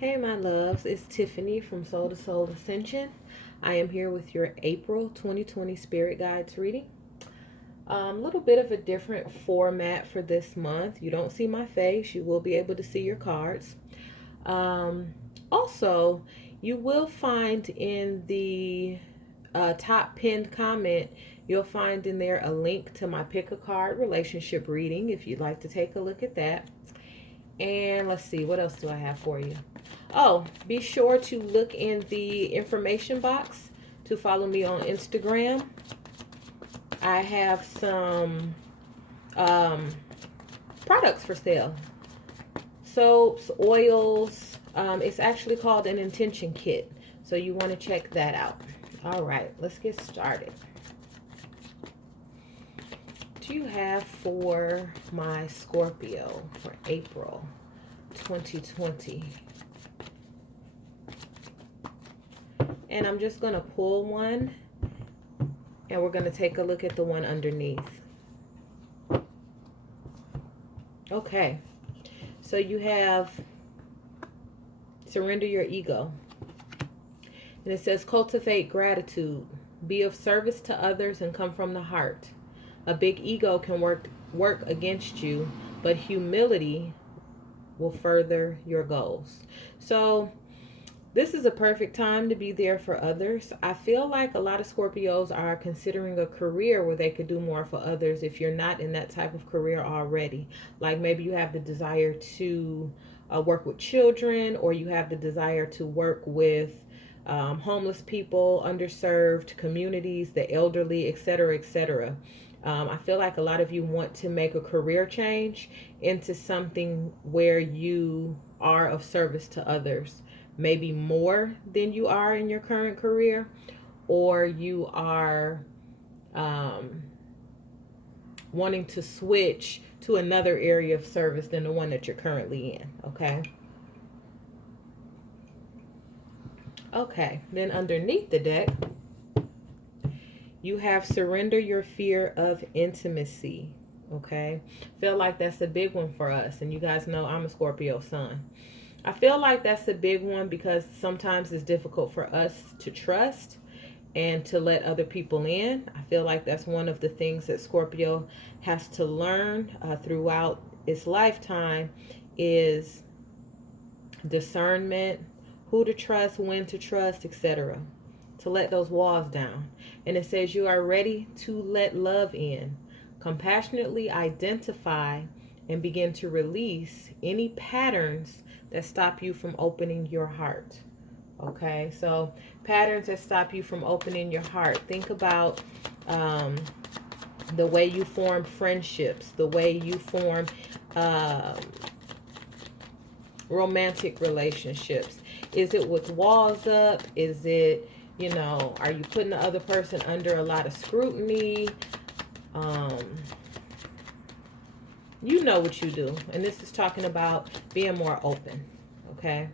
Hey, my loves, it's Tiffany from Soul to Soul Ascension. I am here with your April 2020 Spirit Guides reading. A little bit of a different format for this month. You don't see my face, you will be able to see your cards. Um, Also, you will find in the top pinned comment, you'll find in there a link to my pick a card relationship reading if you'd like to take a look at that. And let's see, what else do I have for you? Oh, be sure to look in the information box to follow me on Instagram. I have some products for sale. Soaps, oils. It's actually called an intention kit. So you want to check that out. All right, let's get started. Do you have for my Scorpio for April 2020? And I'm just going to pull one and we're going to take a look at the one underneath. Okay, so you have surrender your ego. And it says cultivate gratitude, be of service to others and come from the heart. A big ego can work against you, but humility will further your goals. So this is a perfect time to be there for others. I feel like a lot of Scorpios are considering a career where they could do more for others if you're not in that type of career already. Like maybe you have the desire to work with children, or you have the desire to work with homeless people, underserved communities, the elderly, etc., etc. I feel like a lot of you want to make a career change into something where you are of service to others, maybe more than you are in your current career, or you are wanting to switch to another area of service than the one that you're currently in. Okay, then underneath the deck, you have surrender your fear of intimacy. Okay, feel like that's a big one for us. And you guys know I'm a Scorpio sun. I feel like that's a big one because sometimes it's difficult for us to trust and to let other people in. I feel like that's one of the things that Scorpio has to learn throughout its lifetime is discernment, who to trust, when to trust, etc. To let those walls down. And it says you are ready to let love in. Compassionately identify and begin to release any patterns that stop you from opening your heart. Okay, so patterns that stop you from opening your heart. Think about the way you form friendships, the way you form romantic relationships. Is it with walls up? Is it, are you putting the other person under a lot of scrutiny? You know what you do. And this is talking about being more open. Okay.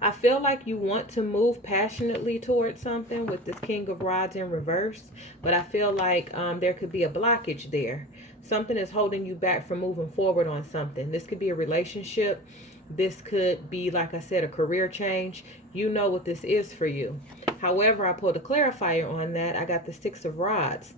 I feel like you want to move passionately towards something with this King of Rods in reverse, but I feel like there could be a blockage there. Something is holding you back from moving forward on something. This could be a relationship. This could be, like I said, a career change. You know what this is for you. However, I pulled a clarifier on that. I got the Six of Rods.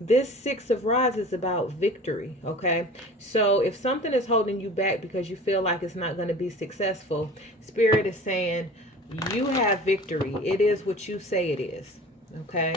This Six of Rods is about victory, okay? So if something is holding you back because you feel like it's not going to be successful, Spirit is saying you have victory. It is what you say it is, okay?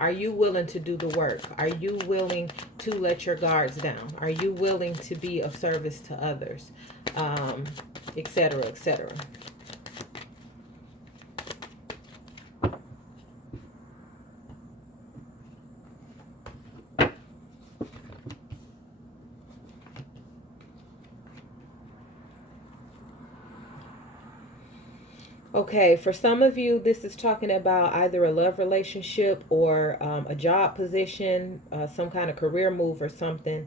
Are you willing to do the work? Are you willing to let your guards down? Are you willing to be of service to others, etc., etc.? Okay, for some of you, this is talking about either a love relationship or a job position, some kind of career move or something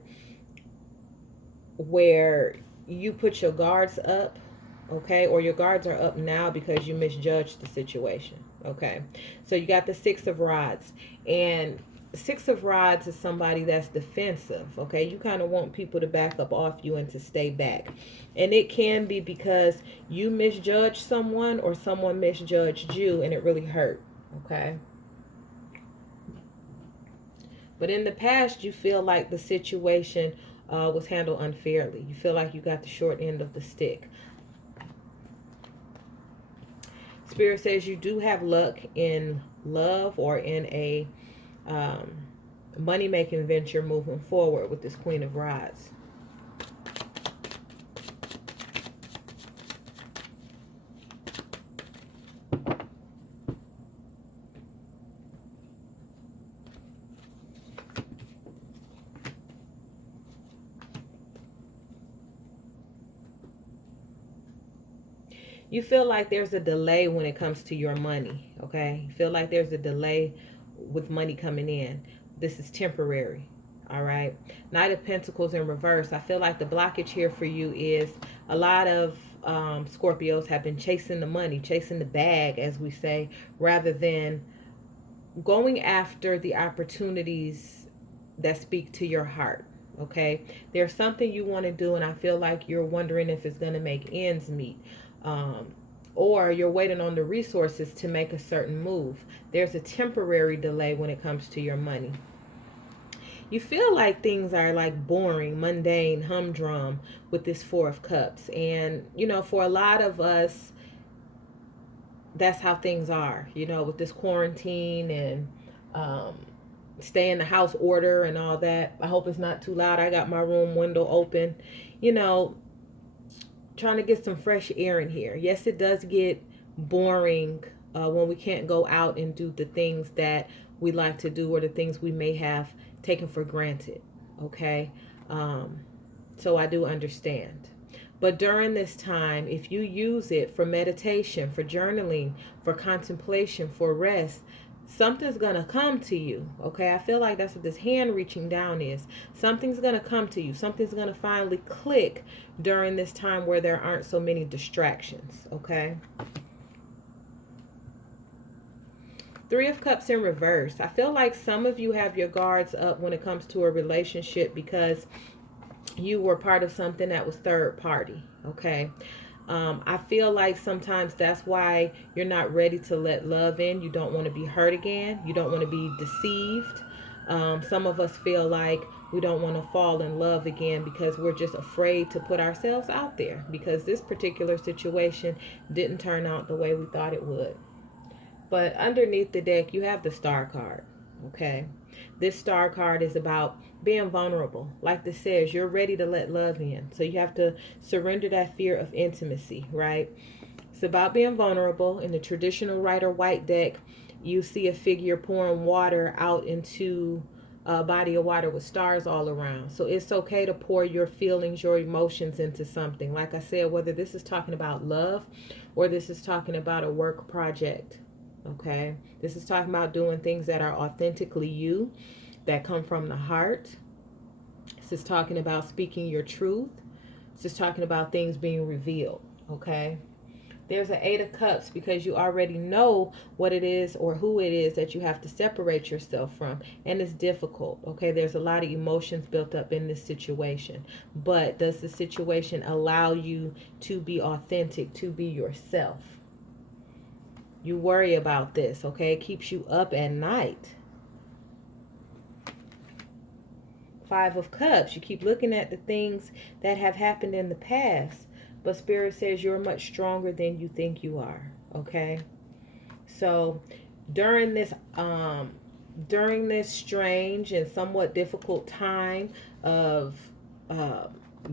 where you put your guards up, okay, or your guards are up now because you misjudged the situation, okay. So you got the Six of Rods, and Six of Rods is somebody that's defensive, okay. You kind of want people to back up off you and to stay back, and it can be because you misjudged someone or someone misjudged you and it really hurt, okay. But in the past, you feel like the situation was handled unfairly. You feel like you got the short end of the stick. Spirit says you do have luck in love or in a money-making venture moving forward with this Queen of Rods. You feel like there's a delay when it comes to your money, okay? You feel like there's a delay with money coming in. This is temporary, all right? Knight of Pentacles in reverse. I feel like the blockage here for you is a lot of Scorpios have been chasing the money, chasing the bag, as we say, rather than going after the opportunities that speak to your heart, okay? There's something you want to do, and I feel like you're wondering if it's going to make ends meet. Or you're waiting on the resources to make a certain move. There's a temporary delay when it comes to your money. You feel like things are like boring, mundane, humdrum with this Four of Cups. And, you know, for a lot of us, that's how things are, you know, with this quarantine and stay in the house order and all that. I hope it's not too loud. I got my room window open. You know, trying to get some fresh air in here. Yes, it does get boring when we can't go out and do the things that we like to do or the things we may have taken for granted, okay? So I do understand. But during this time, if you use it for meditation, for journaling, for contemplation, for rest, something's going to come to you, okay? I feel like that's what this hand reaching down is. Something's going to come to you. Something's going to finally click during this time where there aren't so many distractions, okay? Three of Cups in reverse. I feel like some of you have your guards up when it comes to a relationship because you were part of something that was third party, okay? I feel like sometimes that's why you're not ready to let love in. You don't want to be hurt again. You don't want to be deceived. Some of us feel like we don't want to fall in love again because we're just afraid to put ourselves out there because this particular situation didn't turn out the way we thought it would. But underneath the deck, you have the Star card, okay? This Star card is about being vulnerable. Like this says, you're ready to let love in. So you have to surrender that fear of intimacy, right? It's about being vulnerable. In the traditional Rider-Waite deck, you see a figure pouring water out into a body of water with stars all around. So it's okay to pour your feelings, your emotions into something. Like I said, whether this is talking about love or this is talking about a work project, okay? This is talking about doing things that are authentically you, that come from the heart. This is talking about speaking your truth. This is talking about things being revealed, okay? There's an Eight of Cups because you already know what it is or who it is that you have to separate yourself from. And it's difficult, okay? There's a lot of emotions built up in this situation. But does the situation allow you to be authentic, to be yourself? You worry about this, okay? It keeps you up at night. Five of Cups. You keep looking at the things that have happened in the past. But Spirit says you're much stronger than you think you are, okay? So during this strange and somewhat difficult time of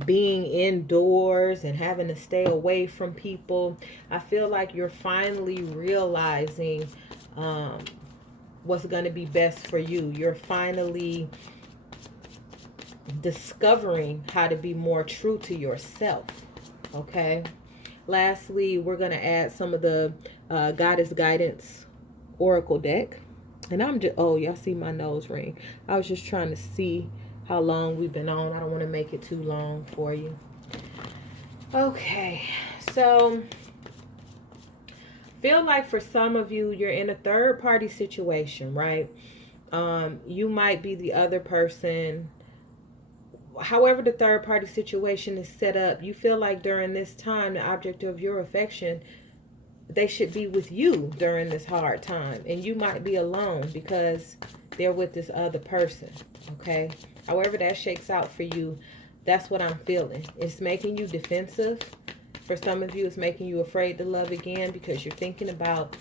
being indoors and having to stay away from people, I feel like you're finally realizing what's going to be best for you. You're finally discovering how to be more true to yourself, okay? Lastly, we're going to add some of the Goddess Guidance Oracle deck. And I'm just, oh, y'all see my nose ring. I was just trying to see how long we've been on. I don't want to make it too long for you. Okay, so feel like for some of you, you're in a third party situation, right? You might be the other person. However, the third party situation is set up, you feel like during this time, the object of your affection, they should be with you during this hard time. And you might be alone because they're with this other person. Okay. However that shakes out for you, that's what I'm feeling. It's making you defensive. For some of you, it's making you afraid to love again because you're thinking about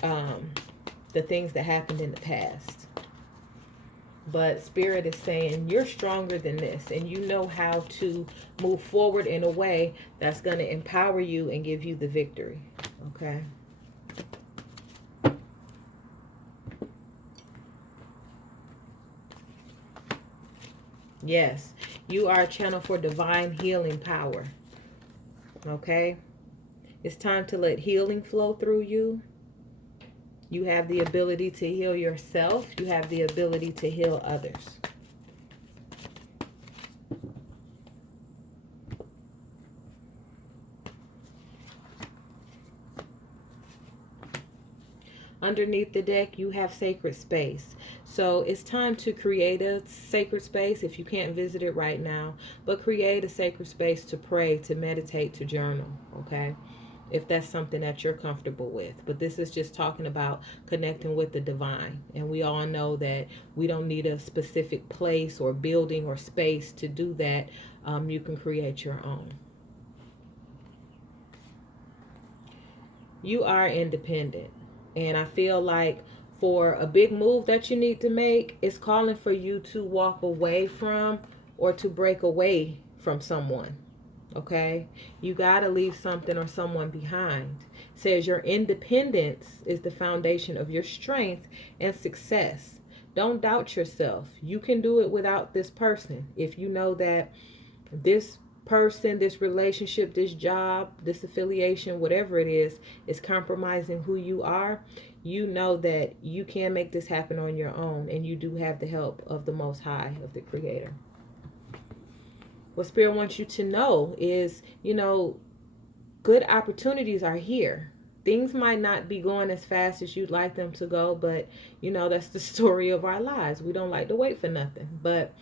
the things that happened in the past. But Spirit is saying you're stronger than this, and you know how to move forward in a way that's going to empower you and give you the victory. Okay. Yes, you are a channel for divine healing power. Okay. It's time to let healing flow through you. You have the ability to heal yourself. You have the ability to heal others. Underneath the deck, you have sacred space. So it's time to create a sacred space if you can't visit it right now. But create a sacred space to pray, to meditate, to journal. Okay. If that's something that you're comfortable with. But this is just talking about connecting with the divine. And we all know that we don't need a specific place or building or space to do that. You can create your own. You are independent. And I feel like for a big move that you need to make, it's calling for you to walk away from or to break away from someone. Okay, you got to leave something or someone behind. It says your independence is the foundation of your strength and success. Don't doubt yourself. You can do it without this person. If you know that this person, this relationship, this job, this affiliation, whatever it is compromising who you are, you know that you can make this happen on your own, and you do have the help of the Most High, of the Creator. What Spirit wants you to know is, good opportunities are here. Things might not be going as fast as you'd like them to go, but, that's the story of our lives. We don't like to wait for nothing. But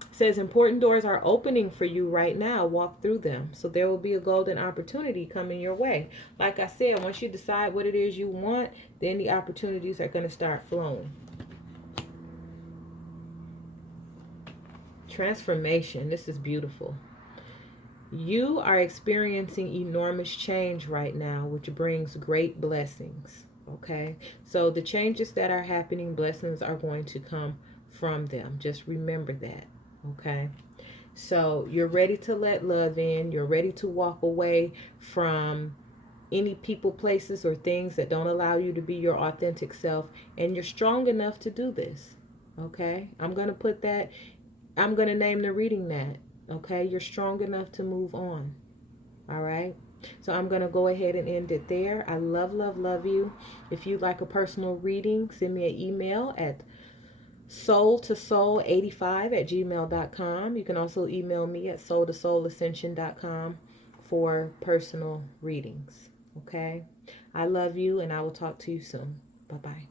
it says important doors are opening for you right now. Walk through them. So there will be a golden opportunity coming your way. Like I said, once you decide what it is you want, then the opportunities are going to start flowing. Transformation. This is beautiful. You are experiencing enormous change right now, which brings great blessings. Okay. So the changes that are happening, blessings are going to come from them. Just remember that. Okay. So you're ready to let love in. You're ready to walk away from any people, places, or things that don't allow you to be your authentic self. And you're strong enough to do this. Okay. I'm going to name the reading that. Okay. You're strong enough to move on. All right. So I'm going to go ahead and end it there. I love you. If you'd like a personal reading, send me an email at soul2soul85@gmail.com. You can also email me at soul2soulascension.com for personal readings. Okay. I love you, and I will talk to you soon. Bye-bye.